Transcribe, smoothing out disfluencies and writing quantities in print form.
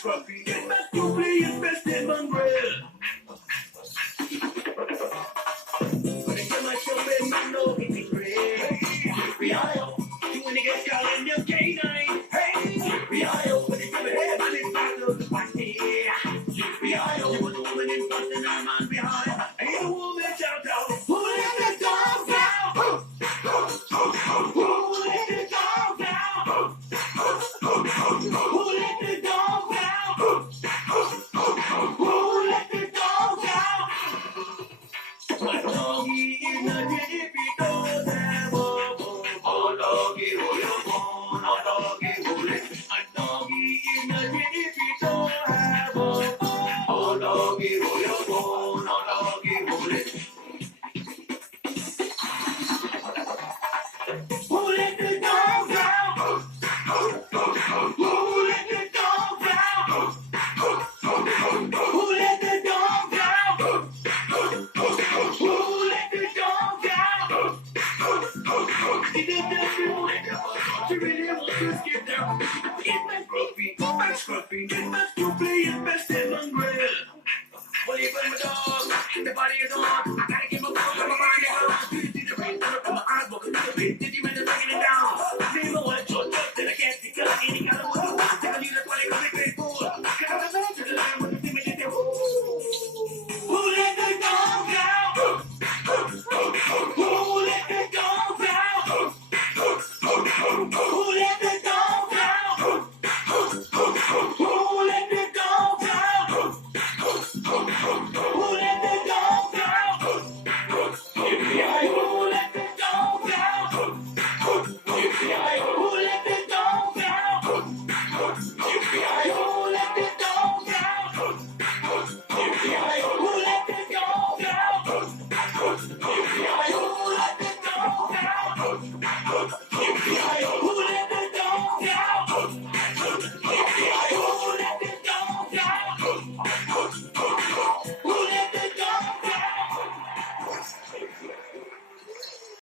Scruffy, it's my Scruffy, it's best in Mongrel. But it's so much of it, man, no, it's great. Scruffy-io, you wanna get y'all in your canine. Hey, Scruffy-io, but it's never had, man, it's not the party. Scruffy-io, you want the woman in front and our man behind. Ain't a woman shout out, who let the dogs out? Who let the dogs out? Who let the dogs out? Who let the dogs out? My doggy is a jiffy dog, oh doggy, hold your bone, oh doggy, hold it. My doggy is a jiffy dog, oh doggy, hold your bone, oh doggy, hold it. Who let the dogs out? Who let the dogs out? Who let the dogs out? Who let the dogs out? She did that before. She really wants to skip down. It's my Scruffy, it's my Scruffy, it's my Scruffy.